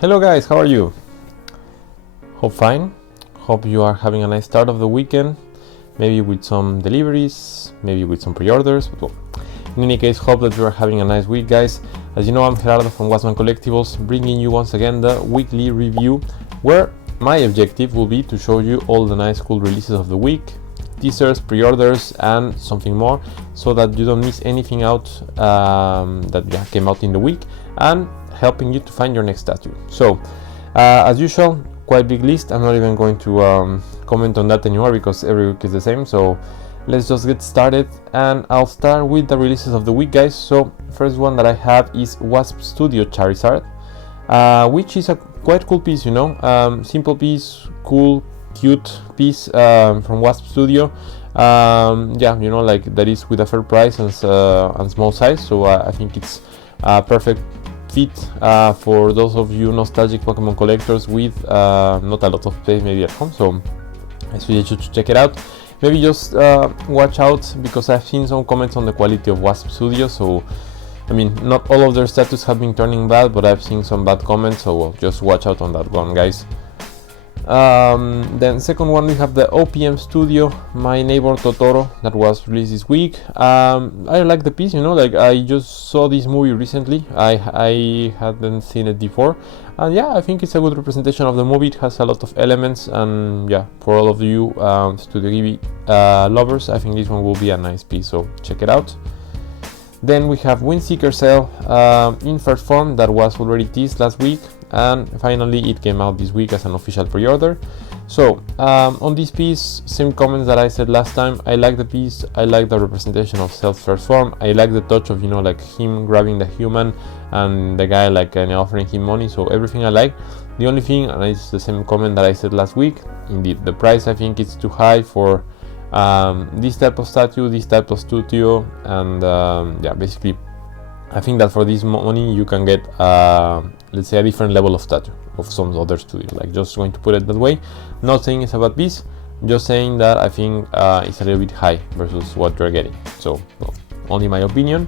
Hello guys, how are you? Hope fine. Hope you are having a nice start of the weekend. Maybe with some deliveries, maybe with some pre-orders. But well, in any case, hope that you are having a nice week, guys. As you know, I'm Gerardo from Wasman Collectibles, bringing you once again the weekly review, where my objective will be to show you all the nice cool releases of the week, teasers, pre-orders, and something more, so that you don't miss anything out that came out in the week, and helping you to find your next statue. So as usual, quite big list. I'm not even going to comment on that anymore because every week is the same. So let's just get started, and I'll start with the releases of the week, guys. So first one that I have is Wasp Studio Charizard, which is a quite cool piece, you know, simple piece, cool, cute piece from Wasp Studio. Yeah, you know, like that is with a fair price and small size. So I think it's perfect fit for those of you nostalgic Pokemon collectors with not a lot of space maybe at home. So I suggest you to check it out. Maybe just watch out, because I've seen some comments on the quality of Wasp Studio. So I mean, not all of their statues have been turning bad, but I've seen some bad comments, so well, just watch out on that one, guys. Then second one, we have the OPM Studio My Neighbor Totoro that was released this week. I like the piece, you know, like I just saw this movie recently. I hadn't seen it before, and yeah, I think it's a good representation of the movie. It has a lot of elements, and yeah, for all of you Studio Ghibli lovers, I think this one will be a nice piece, so check it out. Then we have Windseeker Cell in first form that was already teased last week, and finally it came out this week as an official pre-order. So on this piece, same comments that I said last time. I like the piece, I like the representation of Cell's first form, I like the touch of, you know, like him grabbing the human and the guy like offering him money, so everything I like. The only thing, and it's the same comment that I said last week, indeed the price, I think it's too high for this type of statue, this type of studio, and yeah, basically I think that for this money you can get let's say a different level of statue of some other studio, like just going to put it that way. Not saying it's a bad piece, just saying that I think it's a little bit high versus what you're getting. So well, only my opinion,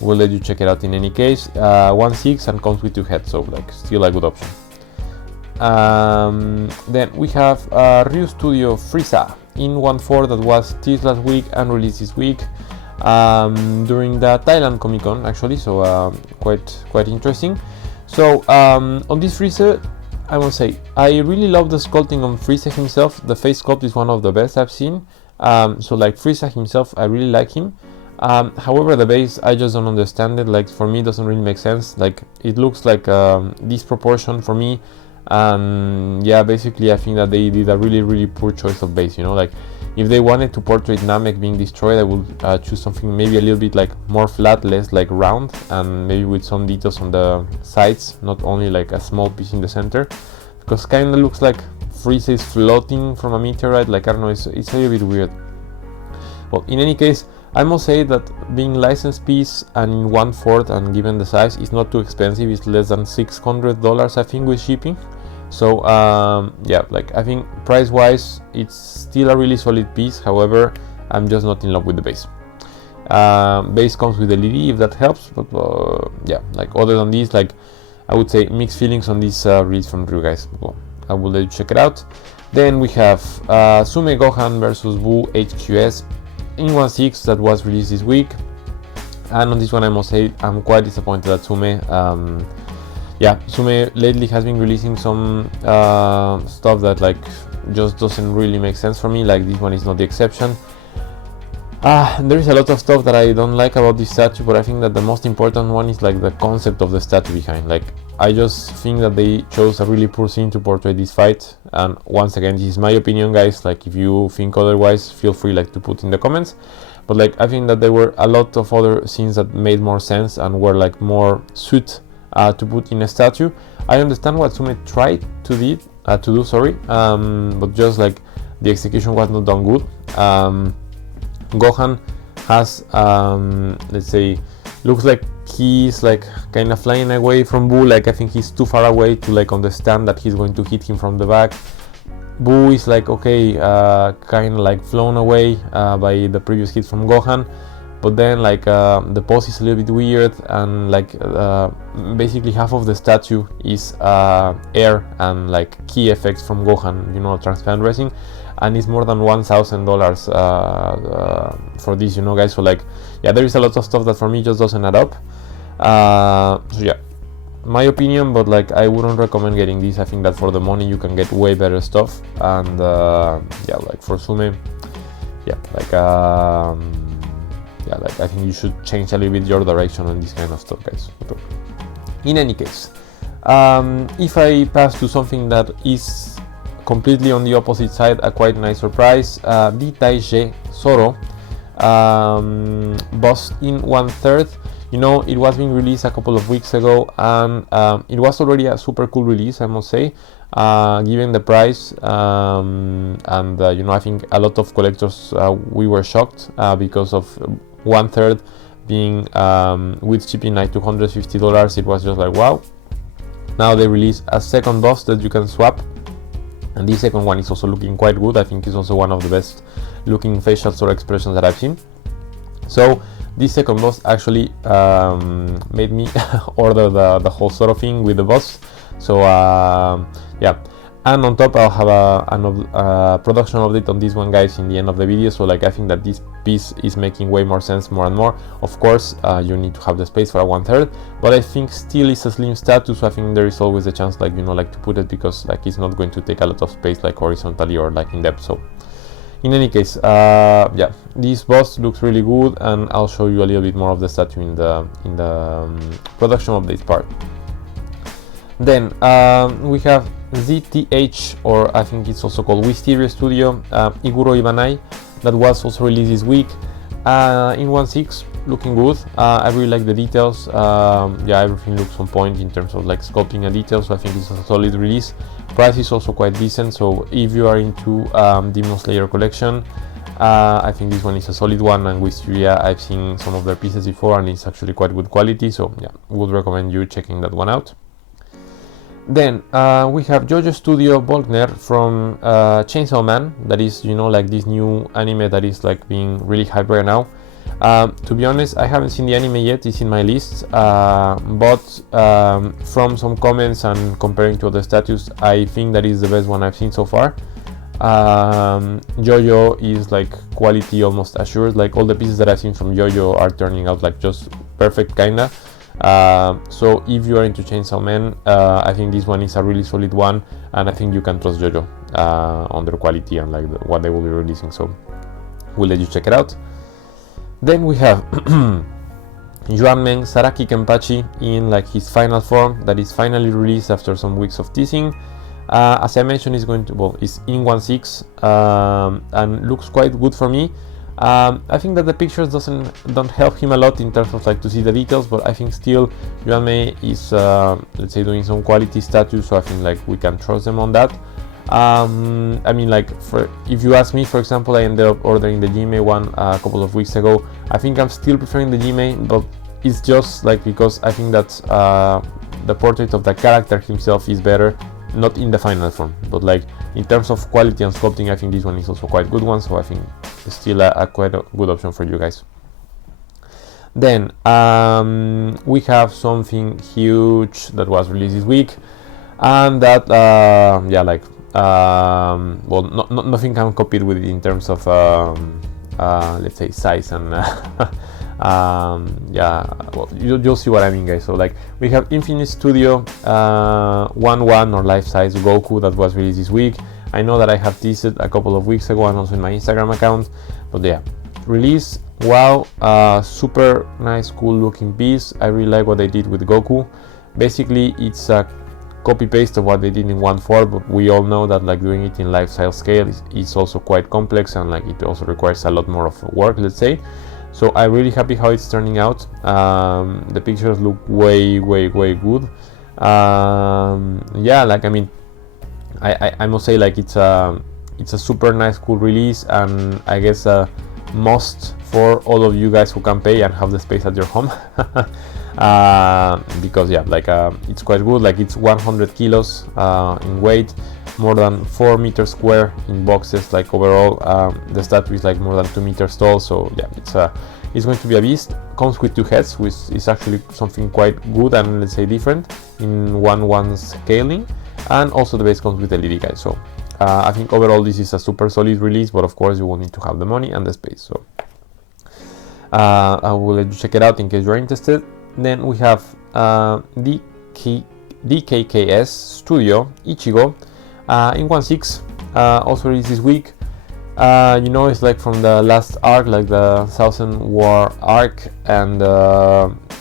we'll let you check it out in any case. 1/6 and comes with 2 heads, so like still a good option. Then we have Ryu Studio Frieza in 1/4 that was teased last week and released this week during the Thailand Comic Con, actually, so quite interesting. So on this Frieza, I must say I really love the sculpting on Frieza himself. The face sculpt is one of the best I've seen. So like Frieza himself, I really like him. However, the base, I just don't understand it. Like for me, it doesn't really make sense. Like it looks like disproportion for me. Yeah, basically I think that they did a really poor choice of base, you know. Like if they wanted to portray Namek being destroyed, I would choose something maybe a little bit like more flat, less like round, and maybe with some details on the sides, not only like a small piece in the center, because kind of looks like Frieza is floating from a meteorite. Like I don't know, it's a little bit weird. Well, in any case, I must say that being licensed piece and in 1/4 and given the size, is not too expensive. It's less than $600 I think with shipping. So yeah, like I think price wise it's still a really solid piece. However, I'm just not in love with the base. Base comes with LED if that helps, but yeah, like other than this, like I would say mixed feelings on this release from Ryu, guys. Well, I will let you check it out. Then we have Sume Gohan versus Boo HQS in 1/6 that was released this week, and on this one I must say I'm quite disappointed at Sume. Yeah, Sume lately has been releasing some stuff that like just doesn't really make sense for me. Like this one is not the exception. There is a lot of stuff that I don't like about this statue, but I think that the most important one is like the concept of the statue behind. Like I just think that they chose a really poor scene to portray this fight, and once again this is my opinion, guys. Like if you think otherwise, feel free like to put in the comments, but like I think that there were a lot of other scenes that made more sense and were like more suit to put in a statue. I understand what Sume tried to do, sorry, but just like the execution was not done good. Gohan has let's say, looks like he's like kind of flying away from Boo. Like I think he's too far away to like understand that he's going to hit him from the back. Boo is like okay, kind of like flown away by the previous hit from Gohan. but then like the pose is a little bit weird, and like basically half of the statue is air and like key effects from Gohan, you know, transparent resin, and it's more than $1,000 for this, you know, guys. So like, yeah, there is a lot of stuff that for me just doesn't add up. So yeah, my opinion, but like I wouldn't recommend getting this. I think that for the money you can get way better stuff, and yeah, like for Sume, yeah, like yeah, like I think you should change a little bit your direction on this kind of stuff, guys. But in any case, if I pass to something that is completely on the opposite side, a quite nice surprise, the Taiji Zoro bust in 1/3. You know, it was being released a couple of weeks ago, and it was already a super cool release, I must say, given the price, and you know, I think a lot of collectors, we were shocked because of 1/3 being with shipping like $250. It was just like, wow. Now they release a second bust that you can swap, and this second one is also looking quite good. I think it's also one of the best looking facials or expressions that I've seen. So this second bust actually made me order the whole sort of thing with the bust. So yeah, and on top I'll have a production update on this one, guys, in the end of the video. So like, I think that this piece is making way more sense more and more. Of course, you need to have the space for a 1/3, but I think still it's a slim status, so I think there is always a chance, like, you know, like to put it, because like it's not going to take a lot of space like horizontally or like in depth. So in any case, yeah, this bust looks really good, and I'll show you a little bit more of the statue in the production update part. Then we have ZTH, or I think it's also called Wisteria Studio, Iguro Ibanai, that was also released this week in 1/6, looking good. I really like the details. Yeah, everything looks on point in terms of like sculpting and details, so I think it's a solid release. Price is also quite decent, so if you are into Demon Slayer collection, I think this one is a solid one. And Wisteria, I've seen some of their pieces before, and it's actually quite good quality, so yeah, would recommend you checking that one out. Then we have JoJo Studio Volkner from Chainsaw Man, that is, you know, like this new anime that is like being really hyped right now. To be honest, I haven't seen the anime yet, it's in my list, but from some comments and comparing to other statues, I think that is the best one I've seen so far. JoJo is like quality almost assured. Like all the pieces that I've seen from JoJo are turning out like just perfect, kinda. So if you are into Chainsaw Man, I think this one is a really solid one, and I think you can trust JoJo on their quality and like what they will be releasing, so we'll let you check it out. Then we have Yuanmen Saraki Kenpachi in like his final form, that is finally released after some weeks of teasing. As I mentioned, it's going to, well, it's in 1/6 and looks quite good for me. I think that the pictures don't help him a lot in terms of like to see the details, but I think still Yuanmei is let's say doing some quality statues, so I think like we can trust them on that. I mean, like, if you ask me, for example, I ended up ordering the Jimei one a couple of weeks ago. I think I'm still preferring the Jimei, but it's just like because I think that the portrait of the character himself is better, not in the final form, but like in terms of quality and sculpting, I think this one is also quite good one, so I think it's still a quite a good option for you guys. Then we have something huge that was released this week, and that yeah, like well, nothing can compete with it in terms of let's say size and yeah, well, you'll see what I mean, guys. So like we have Infinite Studio 1/1 or life-size Goku that was released this week. I know that I have teased it a couple of weeks ago and also in my Instagram account, but yeah, release, wow, super nice, cool looking piece. I really like what they did with Goku. Basically it's a copy-paste of what they did in 1/4, but we all know that like doing it in life-size scale is also quite complex, and like it also requires a lot more of work, let's say. So I'm really happy how it's turning out. The pictures look way good. Yeah, like I mean, I must say, like it's a super nice, cool release, and I guess a must for all of you guys who can pay and have the space at your home. Because yeah, like it's quite good. Like it's 100 kilos in weight, more than 4 meters square in boxes. Like overall, the statue is like more than 2 meters tall. So yeah, It's going to be a beast. Comes with 2 heads, which is actually something quite good and, let's say, different in 1/1 scaling, and also the base comes with LED, guys. So I think overall this is a super solid release, but of course you will need to have the money and the space. So I will let you check it out in case you're interested. Then we have DKKS Studio Ichigo in 1/6, also released this week. You know, it's like from the last arc, like the Thousand War arc, and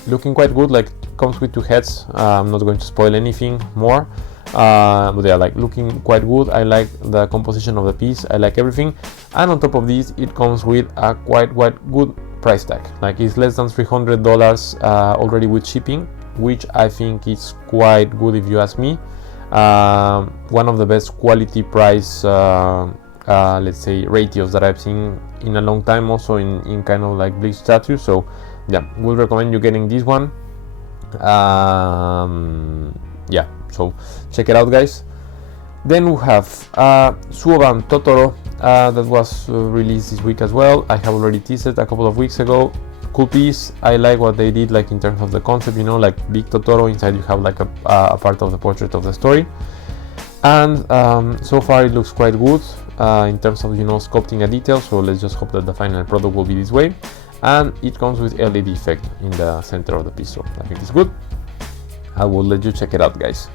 looking quite good. Like, comes with 2 heads. I'm not going to spoil anything more, but yeah, like looking quite good. I like the composition of the piece. I like everything, and on top of this, it comes with a quite good price tag. Like, it's less than $300 already with shipping, which I think is quite good if you ask me. One of the best quality price let's say ratios that I've seen in a long time, also in kind of like bleach status. So yeah, we'll recommend you getting this one. Yeah, so check it out, guys. Then we have Suoban Totoro that was released this week as well. I have already teased it a couple of weeks ago. Cool piece. I like what they did, like in terms of the concept, you know, like big Totoro, inside you have like a part of the portrait of the story, and so far it looks quite good in terms of, you know, sculpting a detail. So let's just hope that the final product will be this way, and it comes with LED effect in the center of the piece, so I think it's good. I will let you check it out, guys.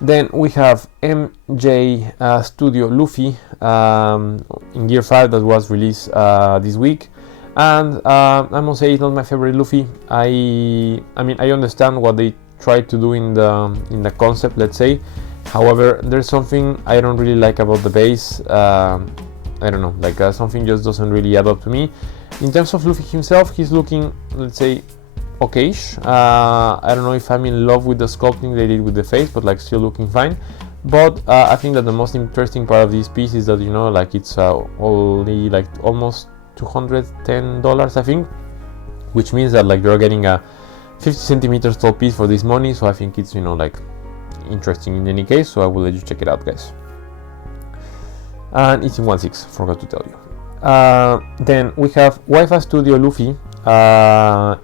Then we have MJ Studio Luffy in Gear 5 that was released this week, and I must say it's not my favorite Luffy. I mean, I understand what they tried to do in the concept, let's say. However, there's something I don't really like about the base. I don't know, like something just doesn't really add up to me. In terms of Luffy himself, he's looking, let's say, okayish. I don't know if I'm in love with the sculpting they did with the face, but like still looking fine. But I think that the most interesting part of this piece is that, you know, like it's only like almost $210, I think, which means that like you're getting a 50 centimeters tall piece for this money. So I think it's, you know, like interesting in any case. So I will let you check it out, guys. And it's in 1/6, forgot to tell you. Then we have Wi-Fi Studio Luffy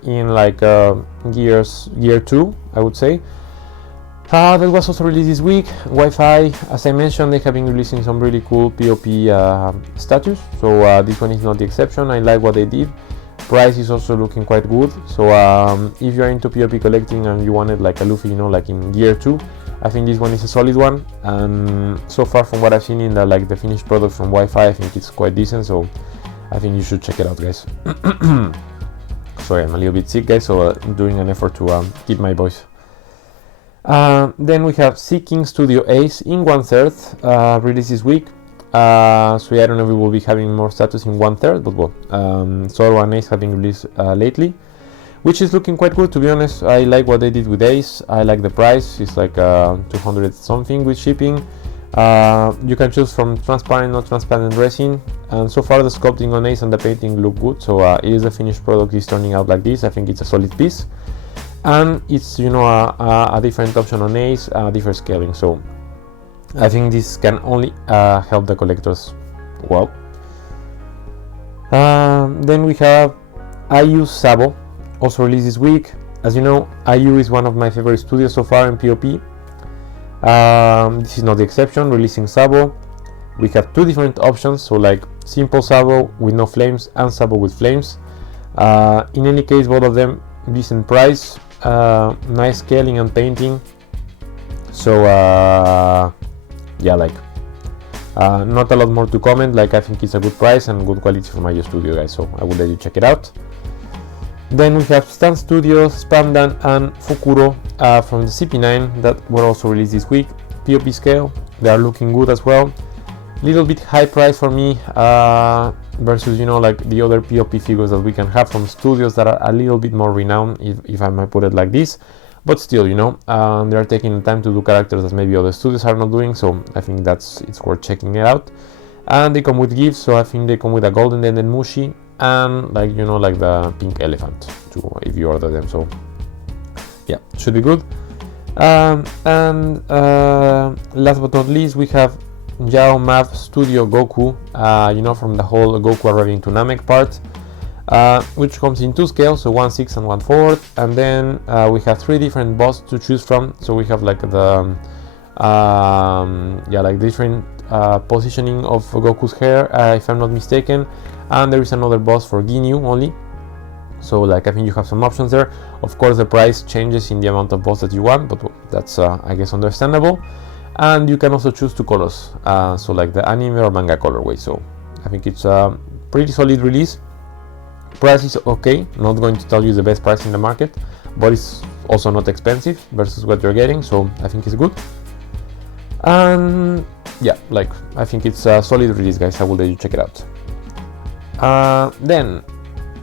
in like Gear 2, I would say. That was also released this week. Wi-Fi, as I mentioned, they have been releasing some really cool POP status, so this one is not the exception. I like what they did. Price is also looking quite good, so if you're into POP collecting and you wanted like a Luffy, you know, like in Gear 2, I think this one is a solid one. And so far from what I've seen in the finished product from Wi-Fi, I think it's quite decent, so I think you should check it out, guys. Sorry, I'm a little bit sick, guys, so I'm doing an effort to keep my voice. Then we have Seeking Studio Ace in 1/3, released this week. So yeah, I don't know if we will be having more status in 1/3, but well, Zoro and Ace have been released lately, which is looking quite good, to be honest. I like what they did with Ace. I like the price. It's like 200 something with shipping. You can choose from transparent, not transparent resin, and so far the sculpting on Ace and the painting look good. So it is a finished product. Is turning out like this. I think it's a solid piece, and it's, you know, a different option on Ace, different scaling. So I think this can only help the collectors well. Then we have IU Sabo, also released this week. As you know, IU is one of my favorite studios so far in POP. This is not the exception, releasing Sabo. We have 2 different options, so like simple Sabo with no flames and Sabo with flames. In any case, both of them decent price, nice scaling and painting. So yeah, like not a lot more to comment. Like, I think it's a good price and good quality from IU Studio, guys, so I will let you check it out. Then we have Stan Studios, Spamdan and Fukuro from the CP9 that were also released this week. POP scale, they are looking good as well. Little bit high price for me versus, you know, like the other POP figures that we can have from studios that are a little bit more renowned, if I might put it like this. But still, you know, they are taking the time to do characters that maybe other studios are not doing, so I think it's worth checking it out. And they come with gifts, so I think they come with a golden ended Mushi and, like, you know, like the pink elephant too, if you order them. So yeah, should be good. And last but not least, we have Yao Mav Studio Goku, you know, from the whole Goku arriving to Namek part. which comes in 2 scales, so 1/6 and 1/4, and then we have 3 different busts to choose from. So we have like the like different positioning of Goku's hair, if I'm not mistaken, and there is another bust for Ginyu only. So like I think you have some options there. Of course the price changes in the amount of busts that you want, but that's I guess understandable. And you can also choose 2 colors, so like the anime or manga colorway. So I think it's a pretty solid release. Price is okay, not going to tell you the best price in the market, but it's also not expensive versus what you're getting, so I think it's good. And yeah, like I think it's a solid release, guys. I will let you check it out. Then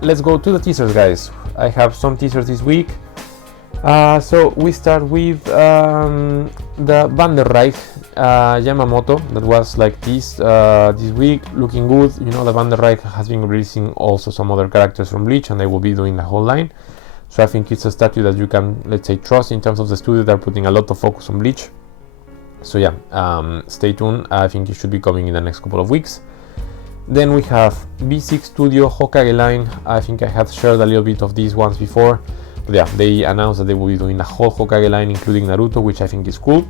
let's go to the teasers, guys. I have some teasers this week. So we start with the Vanderreich Yamamoto that was like this week, looking good. You know, the Vanderreich has been releasing also some other characters from Bleach, and they will be doing the whole line. So I think it's a statue that you can, let's say, trust in terms of the studio. They're putting a lot of focus on Bleach. So yeah, stay tuned. I think it should be coming in the next couple of weeks. Then we have B6 Studio Hokage line. I think I had shared a little bit of these ones before. But yeah, they announced that they will be doing the whole Hokage line, including Naruto, which I think is cool.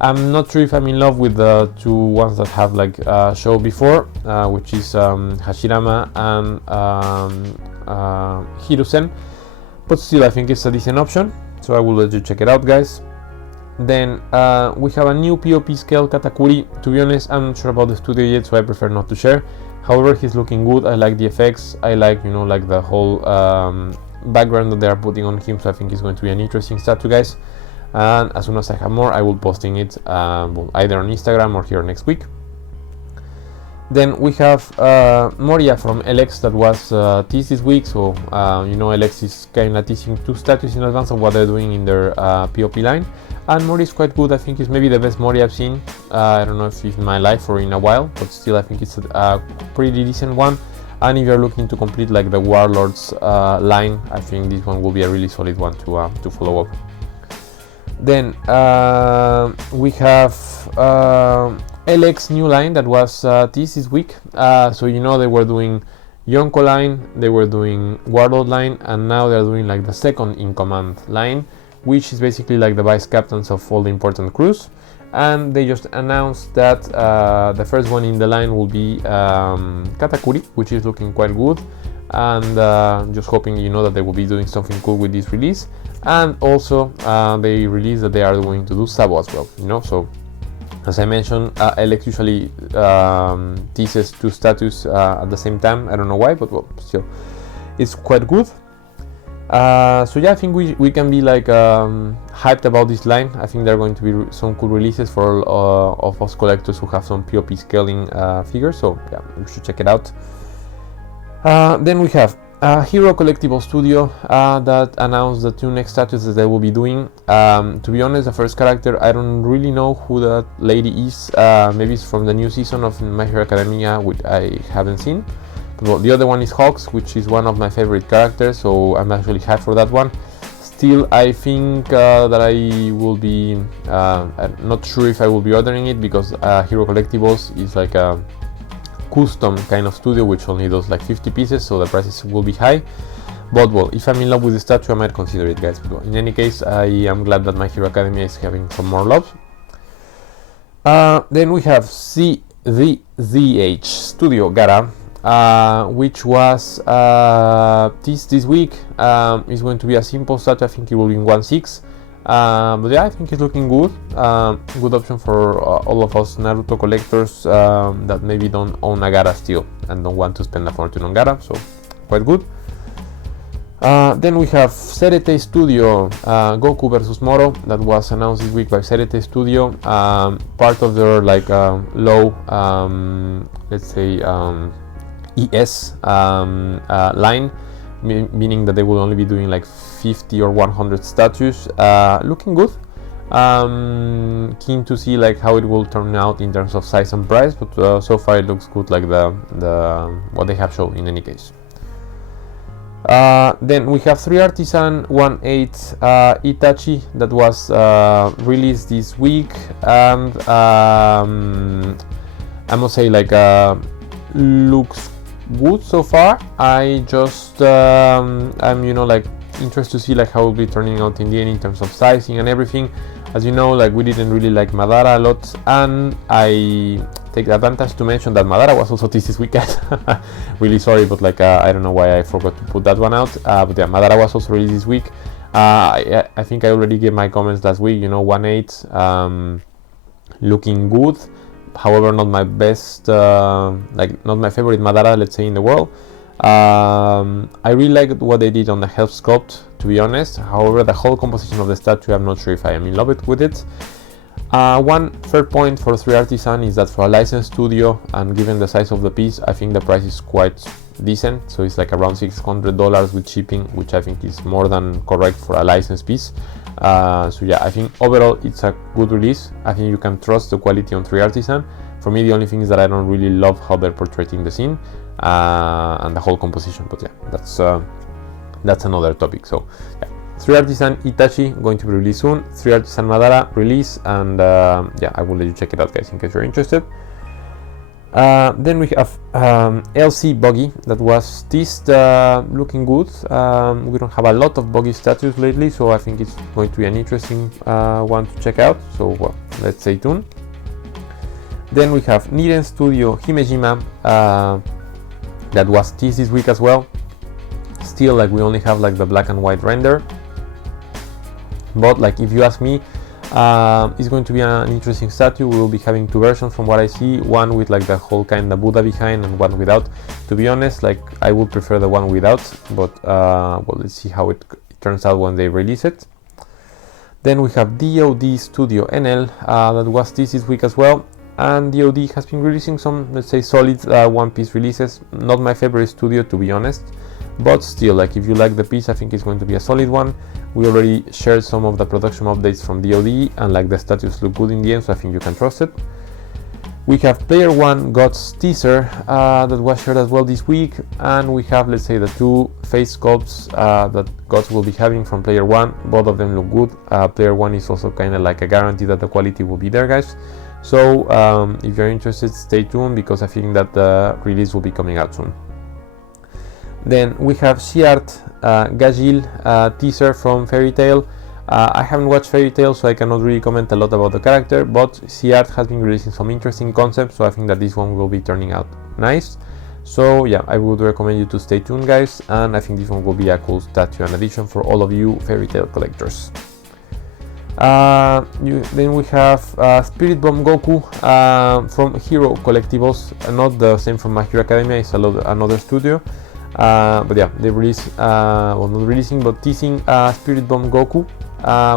I'm not sure if I'm in love with the 2 ones that have like show before, which is Hashirama and Hiruzen. But still, I think it's a decent option. So I will let you check it out, guys. Then we have a new POP scale Katakuri. To be honest, I'm not sure about the studio yet, so I prefer not to share. However, he's looking good. I like the effects. I like, you know, like the whole background that they are putting on him. So I think it's going to be an interesting statue, guys. And as soon as I have more, I will posting it either on Instagram or here next week. Then we have Moria from LX that was teased this week. So you know, LX is kind of teasing 2 statues in advance of what they're doing in their POP line. And Moria is quite good. I think it's maybe the best Moria I've seen. I don't know if it's in my life or in a while, but still I think it's a pretty decent one. And if you're looking to complete like the Warlords line, I think this one will be a really solid one to follow up. Then we have LX new line that was teased this week. So you know, they were doing Yonko line, they were doing Warlord line, and now they're doing like the second in command line, which is basically like the vice captains of all the important crews. And they just announced that the first one in the line will be Katakuri, which is looking quite good. And just hoping, you know, that they will be doing something cool with this release. And also they released that they are going to do Sabo as well, you know. So as I mentioned, LX usually teases 2 statues at the same time. I don't know why, but well, still it's quite good. So yeah, I think we can be like hyped about this line. I think there are going to be some cool releases for all of us collectors who have some POP scaling figures. So yeah, we should check it out. Then we have Hero Collectibles Studio that announced the 2 next statues that they will be doing. To be honest, the first character, I don't really know who that lady is. Maybe it's from the new season of My Hero Academia, which I haven't seen. Well, the other one is Hawks, which is one of my favorite characters, so I'm actually hyped for that one. Still, I think that I will be, I'm not sure if I will be ordering it, because Hero Collectibles is like a custom kind of studio which only does like 50 pieces, so the prices will be high. But well, if I'm in love with the statue, I might consider it, guys. But in any case, I am glad that My Hero Academia is having some more love. Then we have CZH Studio Gara, which was teased this week. It's going to be a simple statue. I think it will be in 1/6. But yeah, I think it's looking good. Good option for all of us Naruto collectors that maybe don't own a Gara still and don't want to spend a fortune on Gara, so quite good. Then we have Serete Studio Goku vs Moro that was announced this week by Serete Studio. Part of their like low, let's say ES line, meaning that they will only be doing like 50 or 100 statues. Looking good. Keen to see like how it will turn out in terms of size and price, but so far it looks good, like the what they have shown in any case. Then we have 3 Artisan 1/8 Itachi that was released this week, and I must say like looks good so far. I just I'm like interested to see like how it will be turning out in the end in terms of sizing and everything. As you know, like we didn't really like Madara a lot, and I take advantage to mention that Madara was also this weekend. Really sorry, but like I don't know why I forgot to put that one out. But yeah, Madara was also released this week. I think I already gave my comments last week. 1.8, looking good. However, not my best, like not my favorite Madara, let's say, in the world. I really liked what they did on the health sculpt, to be honest. However, the whole composition of the statue, I'm not sure if I am in love with it. One fair point for 3Artisan is that for a licensed studio, and given the size of the piece, I think the price is quite decent. So it's like around $600 with shipping, which I think is more than correct for a licensed piece. So yeah, I think overall it's a good release. I think you can trust the quality on 3Artisan. For me, the only thing is that I don't really love how they're portraying the scene and the whole composition. But yeah, that's another topic. So yeah, 3Artisan Itachi going to be released soon. 3Artisan Madara release, and yeah, I will let you check it out, guys, in case you're interested. Then we have LC Buggy that was teased, looking good. We don't have a lot of Buggy statues lately, so I think it's going to be an interesting one to check out. So well, let's stay tuned. Then we have Niren Studio Himejima that was teased this week as well. Still, like we only have like the black and white render, but like if you ask me, it's going to be an interesting statue. We will be having two versions from what I see, one with like the whole kind of Buddha behind and one without. To be honest, like I would prefer the one without, but well, let's see how it turns out when they release it. Then we have DOD Studio NL that was this week as well, and DOD has been releasing some, let's say, solid one-piece releases. Not my favorite studio, to be honest, but still, like if you like the piece, I think it's going to be a solid one. We already shared some of the production updates from DOD, and like the statues look good in the end, so I think you can trust it. We have Player One God's teaser that was shared as well this week, and we have, let's say, the two face sculpts that Gods will be having from Player One. Both of them look good. Player One is also kind of like a guarantee that the quality will be there, guys. So if you're interested, stay tuned, because I think that the release will be coming out soon. Then we have Shiart Gajil teaser from Fairy Tail. I haven't watched Fairy Tail, so I cannot really comment a lot about the character, but Shiart has been releasing some interesting concepts, so I think that this one will be turning out nice. So yeah, I would recommend you to stay tuned, guys, and I think this one will be a cool statue and addition for all of you Fairy Tail collectors. Then we have Spirit Bomb Goku from Hero Collectibles, not the same from My Hero Academia, it's another studio. But yeah, they release, well, not releasing, but teasing Spirit Bomb Goku,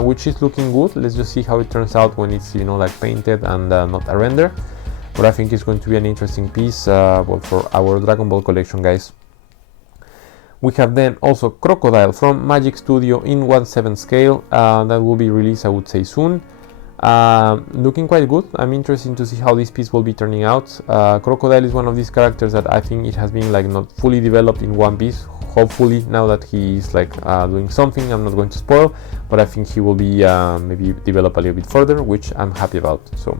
which is looking good. Let's just see how it turns out when it's, like painted and not a render. But I think it's going to be an interesting piece, well, for our Dragon Ball collection, guys. We have then also Crocodile from Magic Studio in 1/7 scale that will be released, I would say, soon. Looking quite good. I'm interested to see how this piece will be turning out. Crocodile is one of these characters that I think it has been like not fully developed in One Piece. Hopefully now that he is like doing something, I'm not going to spoil, but I think he will be maybe develop a little bit further, which I'm happy about. So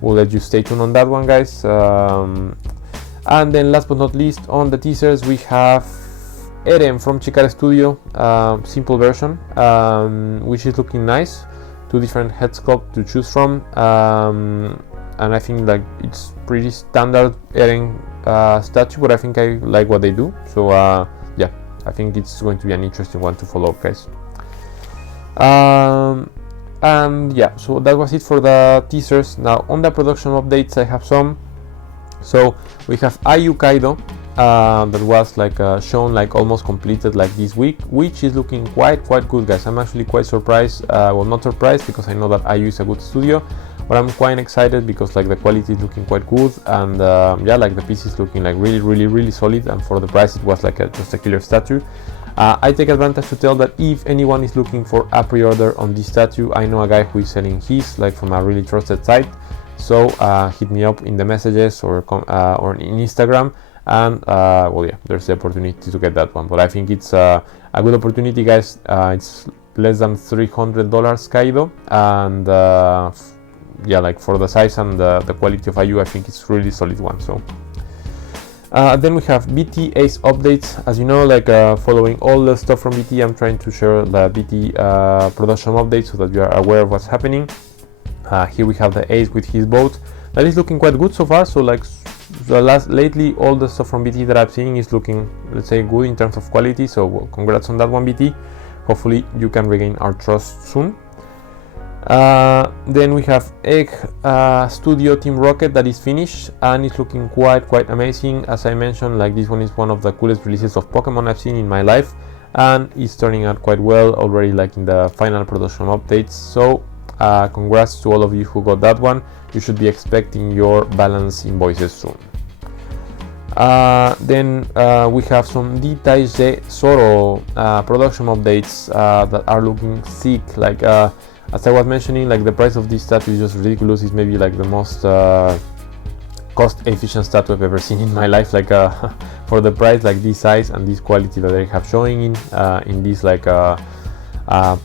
we'll let you stay tuned on that one, guys. And then last but not least, on the teasers, we have Eren from Chikara Studio, simple version, which is looking nice. Two different head sculpt to choose from, and I think like it's pretty standard Eren statue, but I think I like what they do. So yeah, I think it's going to be an interesting one to follow up, guys. And yeah, so that was it for the teasers. Now on the production updates, I have some. So we have Ayu Kaido that was like shown, like almost completed like this week, which is looking quite good, guys. I'm actually quite surprised, well, not surprised, because I know that Ayu is a good studio, but I'm quite excited because like the quality is looking quite good, and yeah, like the piece is looking like really solid, and for the price it was like just a killer statue. I take advantage to tell that if anyone is looking for a pre-order on this statue, I know a guy who is selling his like from a really trusted site, so hit me up in the messages or in Instagram, and well, yeah, there's the opportunity to get that one. But I think it's a good opportunity, guys. It's less than $300 Kaido, and yeah, like for the size and the quality of Ayu, I think it's really solid one. So Then we have BT Ace updates. As you know, like following all the stuff from BT, I'm trying to share the BT production updates so that you are aware of what's happening. Here we have the Ace with his boat. That is looking quite good so far. So like lately, all the stuff from BT that I'm seeing is looking, let's say, good in terms of quality. So well, congrats on that one, BT. Hopefully you can regain our trust soon. Then we have Egg Studio Team Rocket that is finished and it's looking quite amazing. As I mentioned, like this one is one of the coolest releases of Pokemon I've seen in my life, and it's turning out quite well already, like in the final production updates. So congrats to all of you who got that one. You should be expecting your balance invoices soon. Then we have some Details de Zoro production updates that are looking sick. Like as I was mentioning, like the price of this statue is just ridiculous. It's maybe like the most cost-efficient statue I've ever seen in my life. Like for the price, like this size and this quality that they have showing in this like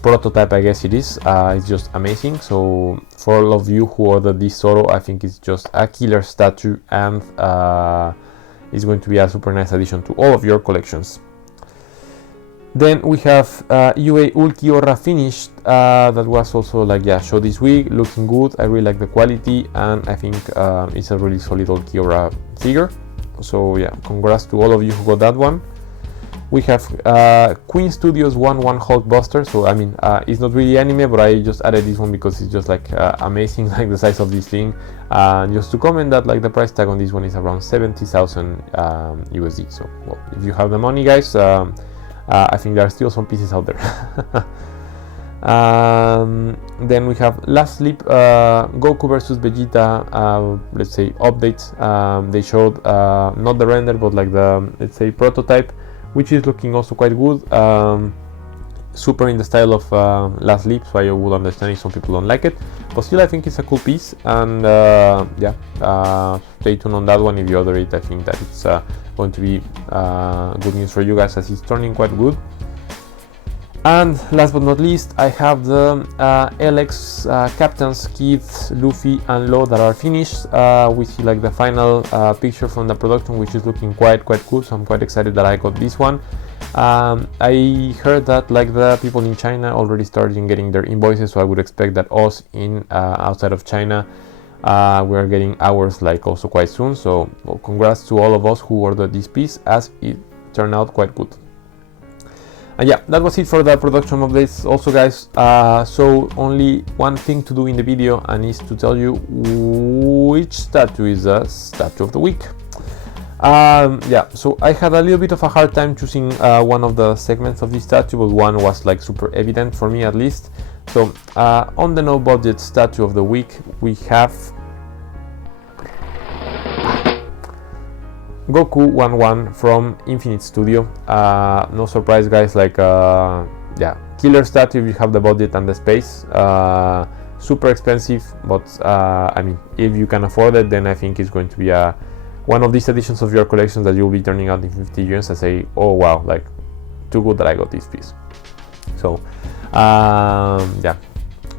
prototype, I guess it is. It's just amazing. So for all of you who ordered this Zoro, I think it's just a killer statue, and it's going to be a super nice addition to all of your collections. Then we have UA Ulquiorra finished, that was also like show this week, looking good. I really like the quality, and I think it's a really solid Ulquiorra figure. So yeah, congrats to all of you who got that one. We have Queen Studios 1/1 Hulkbuster. So I mean, it's not really anime, but I just added this one because it's just like amazing, like the size of this thing. Just to comment that like the price tag on this one is around 70,000 USD. So well, if you have the money, guys, I think there are still some pieces out there. Then we have Last Sleep Goku versus Vegeta, let's say updates. They showed not the render, but like the, let's say, prototype, which is looking also quite good. Super in the style of Last Sleep, so I would understand if some people don't like it, but still I think it's a cool piece. And yeah, stay tuned on that one. If you order it, I think that it's going to be good news for you guys, as it's turning quite good. And last but not least, I have the LX Captains Kid, Luffy and Law that are finished. We see like the final picture from the production, which is looking quite cool, so I'm quite excited that I got this one. I heard that like the people in China already started getting their invoices, so I would expect that us in outside of China we're getting ours like also quite soon. So well, congrats to all of us who ordered this piece, as it turned out quite good. And yeah, that was it for the production updates also, guys. So only one thing to do in the video, and is to tell you which statue is the statue of the week. Yeah, so I had a little bit of a hard time choosing one of the segments of this statue, but one was like super evident for me, at least. So on the no budget statue of the week, we have Goku 1/1 from Infinite Studio. No surprise, guys, like yeah, killer statue if you have the budget and the space. Super expensive, but I mean, if you can afford it, then I think it's going to be one of these editions of your collection that you'll be turning out in 50 years and say, oh wow, like too good that I got this piece. So yeah,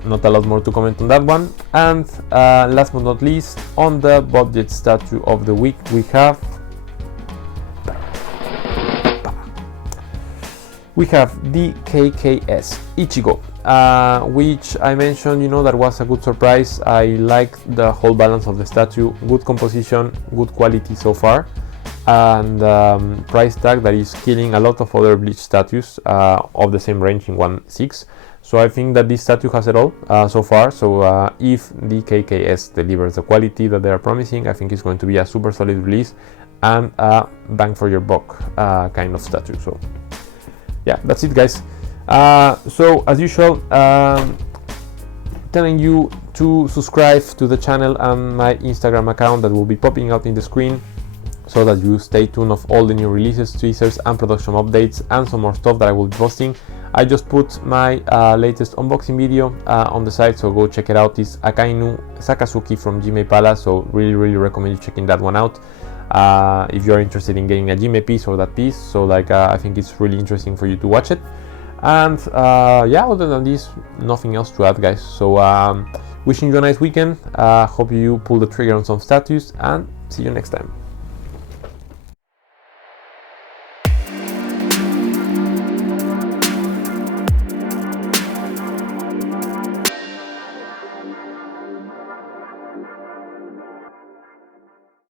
not a lot more to comment on that one. And last but not least, on the budget statue of the week, we have the KKS Ichigo, which I mentioned, you know, that was a good surprise. I like the whole balance of the statue, good composition, good quality so far, and price tag that is killing a lot of other Bleach statues of the same range in 1.6. So I think that this statue has it all so far. So if the KKS delivers the quality that they are promising, I think it's going to be a super solid release and a bang for your buck kind of statue. So yeah, that's it, guys. So as usual, telling you to subscribe to the channel and my Instagram account that will be popping out in the screen, so that you stay tuned of all the new releases, teasers and production updates, and some more stuff that I will be posting. I just put my latest unboxing video on the site, so go check it out. It's Akainu Sakazuki from Jime Palace, so really recommend you checking that one out if you're interested in getting a Jime piece or that piece. So like I think it's really interesting for you to watch it. And yeah, other than this, nothing else to add, guys. So wishing you a nice weekend. Hope you pull the trigger on some statues, and see you next time.